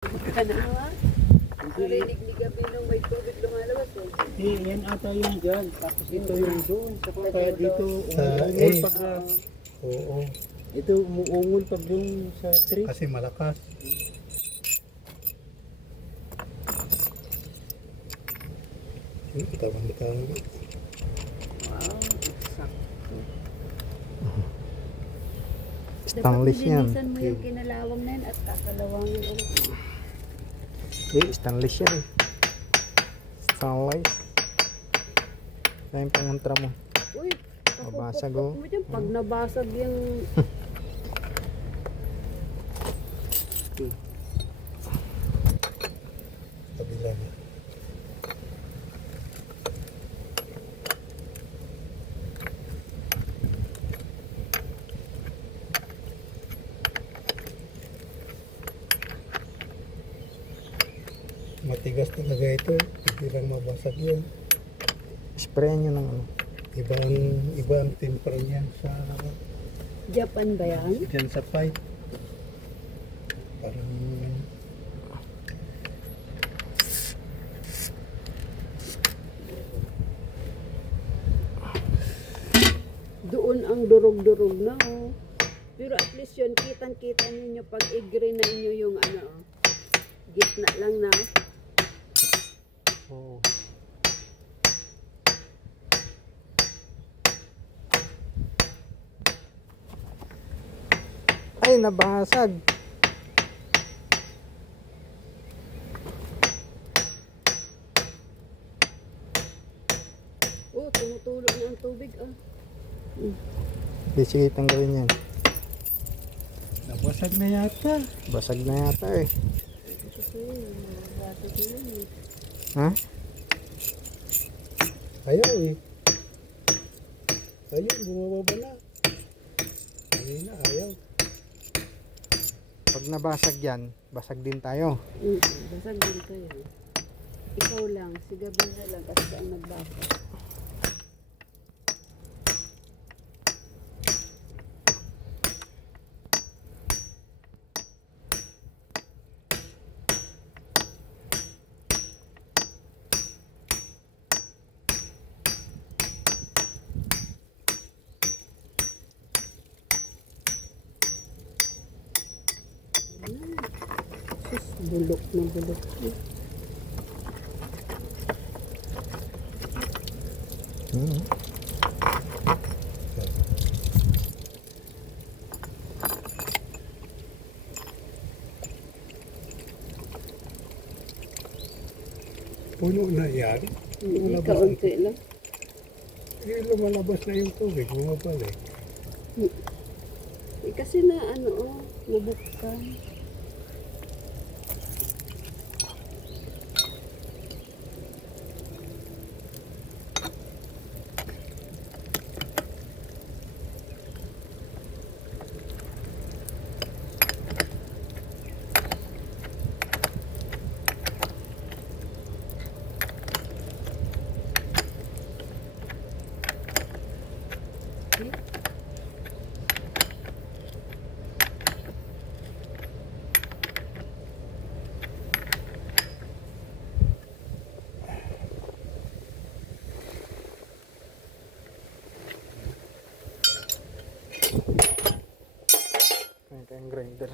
Ano ha? Narinig ni Gabi nung may tubig lumalabas eh. Hindi, yan ata yung dyan. Tapos ito yung doon. Kaya dito, Sa umuungol A. pag Oo. ito umuungol pag yung sa tree. Kasi malakas. Tawan-tawan. Wow, sakto. Stainless Dapat yan. linisan mo yung kinalawang na yan at kakalawangin ulit. Stainless yan eh. Stainless. Kaya yung pangontra mo. Uy, Mabasag, kapupukpok oh. mo dyan. Pag nabasag yung... Kabila na. Matigas talaga ito. Hindi lang mabasag yan. Spray nyo ng ano. Iba ang tempera niyan sa Japan ba yan? dyan sa pipe. Parang Doon ang durog-durog na oh. Pero at least yun, kitang-kita ninyo pag i-green na inyo yung ano oh. Gitna lang na. Oo. Ay, nabasag. Oh, tumutulo na ang tubig ah. Di, sige, tanggalin yan. nabasag na yata. Basag na yata eh. Kasi mabasag na yun eh. Ha? Ayaw eh. Ayun, bumababa na. Kanina, ayaw. Pag nabasag yan, basag din tayo. Basag din kayo. Ikaw lang, si Gabi na lang kasi ang nagbasag. Sus, bulok na bulok. Hmm. Puno na yan. Hindi, kaunti lang. Lumalabas na yung tubig, bumabalik. Eh, kasi na ano oh, nabuksan. Ito yung grinder.